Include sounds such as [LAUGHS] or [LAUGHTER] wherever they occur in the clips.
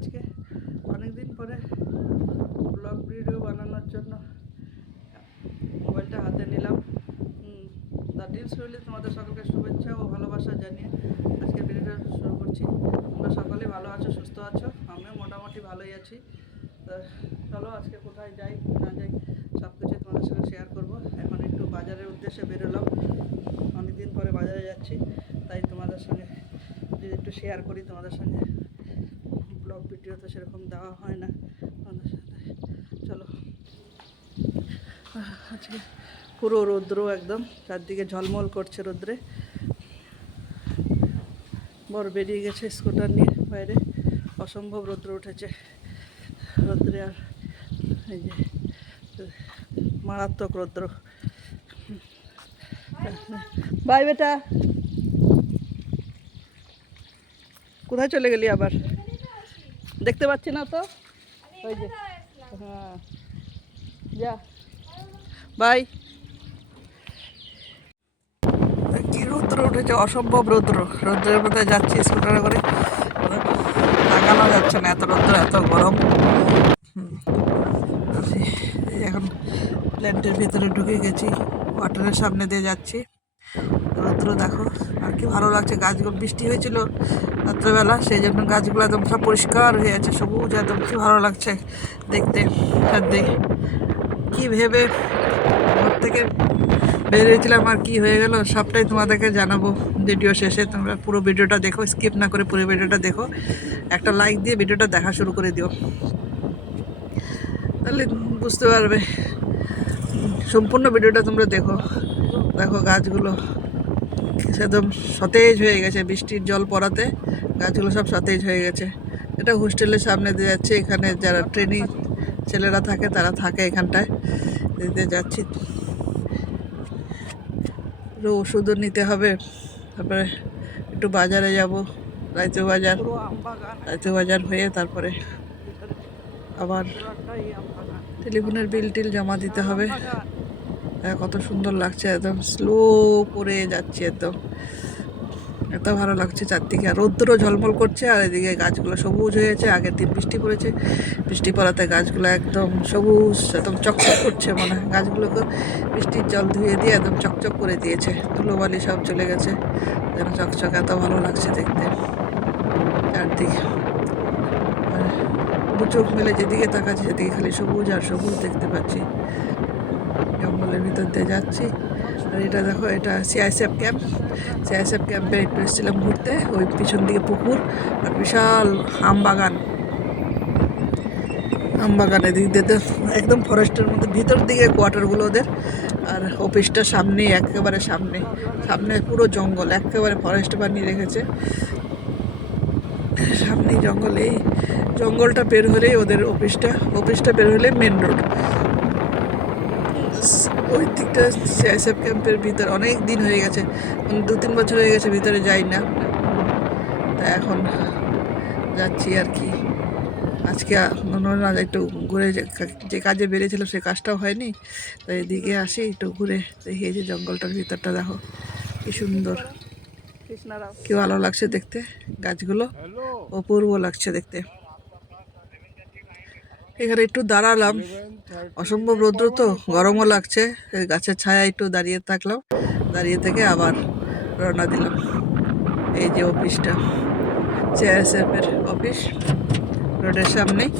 আজকে অনেক দিন পরে ব্লগ ভিডিও বানানোর জন্য মোবাইলটা হাতে নিলাম। দ্য ডিলস তোমাদের সকলকে শুভেচ্ছা ও ভালোবাসা জানিয়ে আজকে ভিডিওটা শুরু করছি। তোমরা সকলে ভালো আছো, সুস্থ আছো? আমিও মোটামুটি ভালোই আছি। তো চলো আজকে কোথায় যাই না যাই সব কিছু তোমাদের সঙ্গে শেয়ার করব। এখন একটু বাজারের উদ্দেশ্যে বেরোলাম। অনেকদিন পরে বাজারে যাচ্ছি, তাই তোমাদের সঙ্গে যদি একটু শেয়ার করি তোমাদের সঙ্গে। ব্লগ ভিডিও তো সেরকম দেওয়া হয় না চলো। আজকে পুরো রৌদ্র একদম, চারদিকে ঝলমল করছে রৌদ্রে। বড় বেরিয়ে গেছে স্কুটার নিয়ে বাইরে। অসম্ভব রৌদ্র উঠেছে। রৌদ্রে আর এই যে, মারাত্মক রৌদ্র। বাই বেটা। কোথায় চলে গেলি আবার? দেখতে পাচ্ছি না তো? ওই যে হ্যাঁ। যা। বাই। কি রৌদ্র উঠেছে? অসম্ভব রৌদ্র। রৌদ্রের মধ্যে যাচ্ছি স্কুটারে করে। লাগানো যাচ্ছে না এত রৌদ্র, এত গরম। এখন প্ল্যান্টের ভিতরে ঢুকে গেছি। ওয়াটারের সামনে দিয়ে যাচ্ছি। রৌদ্র দেখো, আর কি ভালো লাগছে, গাছগুলো বৃষ্টি হয়েছিল রাত্রেবেলা, সেই জন্য গাছগুলো একদম সব পরিষ্কার হয়ে আছে, সবুজ, একদম কি ভালো লাগছে দেখতে, চারদিকে। কি ভেবে ঘর থেকে বেরিয়েছিলাম আর কি হয়ে গেল, সবটাই তোমাদেরকে জানাব ভিডিও শেষে। তোমরা পুরো ভিডিওটা দেখো স্কিপ না করে পুরো ভিডিওটা দেখো। একটা লাইক দিয়ে ভিডিওটা দেখা শুরু করে দিও। তাহলে বুঝতে পারবে, সম্পূর্ণ ভিডিওটা তোমরা দেখো। দেখো গাছগুলো। একদম সতেজ হয়ে গেছে, বৃষ্টির জল পড়াতে, গাছগুলো সব সতেজ হয়ে গেছে। এটা হোস্টেলের সামনে দিয়ে যাচ্ছে, এখানে যারা ট্রেনিং ছেলেরা থাকে, তারা থাকে এখানটায়। দিতে যাচ্ছি। একটু ওষুধও নিতে হবে, তারপরে একটু বাজারে যাব রাইতে বাজার রাইতে বাজার হয়ে তারপরে আবার টেলিফোনের বিল টিল জমা দিতে হবে। কত সুন্দর লাগছে, একদম স্লো করে যাচ্ছে একদম। এত ভালো লাগছে চারদিকে, আর রৌদ্র ঝলমল করছে, আর এদিকে গাছগুলো সবুজ হয়েছে আগের দিন বৃষ্টি পড়েছে। বৃষ্টি পড়াতে গাছগুলো একদম সবুজ, একদম চকচক করছে মনে হয়। গাছগুলোকে বৃষ্টির জল ধুয়ে দিয়ে একদম চকচক করে দিয়েছে, ধুলোবালি সব চলে গেছে। যেন চকচক, এত ভালো লাগছে দেখতে। চারদিকে। দু চোখ মেলে যেদিকে তাকাচ্ছি, সেদিকে খালি সবুজ আর সবুজ দেখতে পাচ্ছি। জঙ্গলের ভিতর দিয়ে যাচ্ছি। আর এটা দেখো, এটা সিআইএসএফ ক্যাম্প সিআইএসএফ ক্যাম্পে একটু এসেছিলাম ঘুরতে, ওই পিছন দিকে পুকুর আর বিশাল আম বাগান। আম বাগান এদিক দিয়ে একদম ফরেস্টের মধ্যে, ভিতর দিকে কোয়ার্টারগুলো ওদের। আর অফিসটা সামনে একেবারে সামনে। সামনে পুরো জঙ্গল, একেবারে ফরেস্ট বানিয়ে রেখেছে। সামনে জঙ্গল, এই জঙ্গলটা বের হলেই ওদের অফিসটা। অফিসটা বের হলে মেন রোড ওই দিকটা সিআইএসএফ ক্যাম্পের ভিতর অনেক দিন হয়ে গেছে। মানে দু তিন বছর হয়ে গেছে ভিতরে যাই না। তা এখন যাচ্ছি আর কি। আজকে মনে হয় না একটু ঘুরে যে যে কাজে বেরিয়েছিল সে কাজটাও হয়নি। তো এদিকে আসি একটু ঘুরে দেখি এই যে জঙ্গলটার ভিতরটা দেখো। কি সুন্দর। কি ভালো লাগছে দেখতে গাছগুলো। অপূর্ব লাগছে দেখতে। এখানে একটু দাঁড়ালাম। অসম্ভব রৌদ্র তো, গরমও লাগছে। গাছের ছায়া একটু দাঁড়িয়ে থাকলাম। দাঁড়িয়ে থেকে আবার রওনা দিলাম। এই যে অফিসটা সিআইএসএফ এর অফিস, রোডের সামনেই।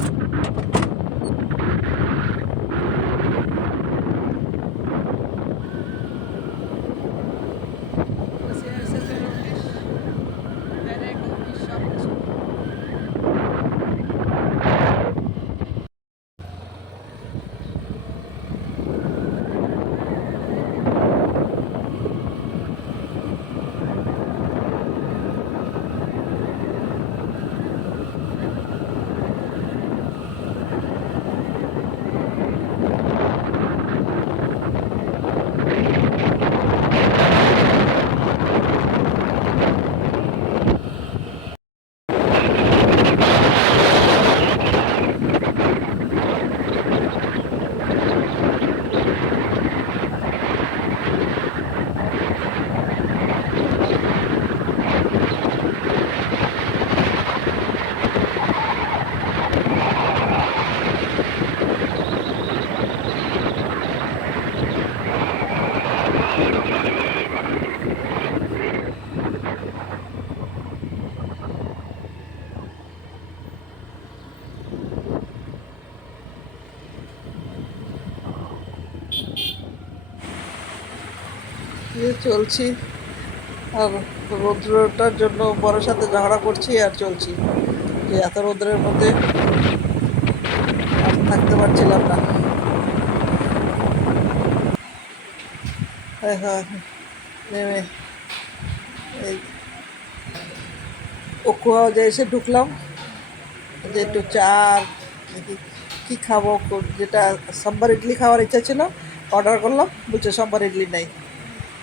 চলছি। আর রৌদ্রটার জন্য বড়ের সাথে ঝগড়া করছি আর চলছি। যে এত রৌদ্রের মধ্যে আর থাকতে পারছিলাম না। নেমে এই ওকুয়া যে এসে ঢুকলাম, যে একটু চা কী খাব, যেটা সাম্বার ইডলি খাওয়ার ইচ্ছা ছিল, অর্ডার করলাম, বলছে সাম্বার ইডলি নাই।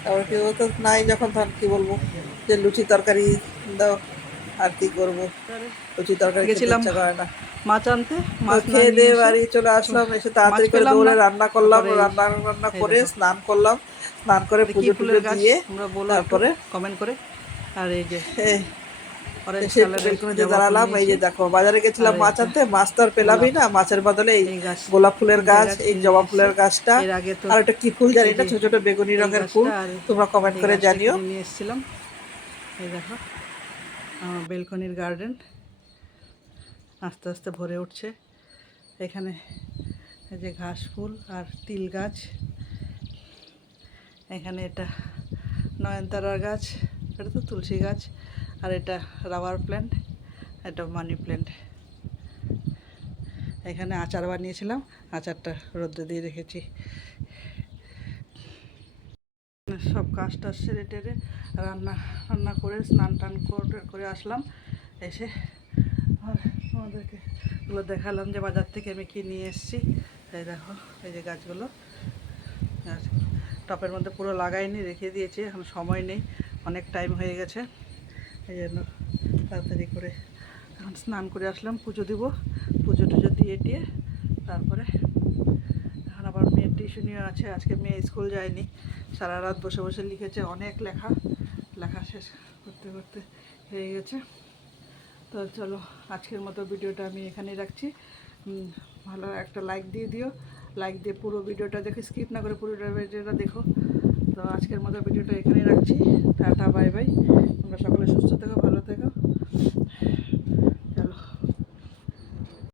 তারপর কি বলতো নাই যখন তখন কী বলব? যে লুচি তরকারি দাও আর কি করব? লুচি তরকারি গেছিলাম করে না। মাছ আনতে মাছ খেয়ে দিয়ে বাড়ি চলে আসলাম এসে তাড়াতাড়ি করে দৌড়ে রান্না করলাম রান্না রান্না করে স্নান করলাম স্নান করে পুজো টুজো দিয়ে তারপরে কমেন্ট করে। আর এই যে [LAUGHS] দাঁড়ালাম এই যে। দেখো বাজারে গেছিলাম মাছ আনতে মাছ তো আর পেলামই না মাছের বদলে এই গোলাপ ফুলের গাছ এই জবা ফুলের গাছটা। আর একটা কি ফুল জানি না ছোট ছোট বেগুনি রঙের ফুল আর তোমরা কমেন্ট করে জানিও। নিয়ে এসেছিলাম। এই দেখো আমার বেলকনির গার্ডেন আস্তে আস্তে ভরে উঠছে। এখানে এই যে ঘাস ফুল আর তিল গাছ। এখানে এটা নয়নতারার গাছ এটা তো তুলসী গাছ। আর এটা রাবার প্ল্যান্ট এটা মানি প্ল্যান্ট এখানে আচার বানিয়েছিলাম, আচারটা রোদ্রে দিয়ে রেখেছি। সব কাজ টাজ সেরে টেরে রান্না রান্না করে, স্নান টান করে আসলাম। এসে আর তোমাদেরকে এগুলো দেখালাম যে বাজার থেকে আমি কি নিয়ে এসেছি। এই দেখো, এই যে গাছগুলো। আর টপের মধ্যে পুরো লাগাইনি, রেখে দিয়েছি, এখন সময় নেই, অনেক টাইম হয়ে গেছে। এই জন্য তাড়াতাড়ি করে এখন স্নান করে আসলাম, পুজো দিব, পুজো টুজো দিয়ে টিয়ে তারপরে এখন আবার মেয়ের টিউশনিও আছে, আজকে মেয়ে স্কুল যায়নি, সারা রাত বসে বসে লিখেছে অনেক লেখা লেখা শেষ করতে করতে হয়ে গেছে। তো চলো, আজকের মতো ভিডিওটা আমি এখানেই রাখছি। ভালো একটা লাইক দিয়ে দিও লাইক দিয়ে পুরো ভিডিওটা দেখে স্কিপ না করে পুরো ভিডিওটা দেখো। তো আজকের মতো ভিডিওটা এখানেই রাখছি। Tata, bye bye. তোমরা সকলে সুস্থ থেকো, ভালো থেকো।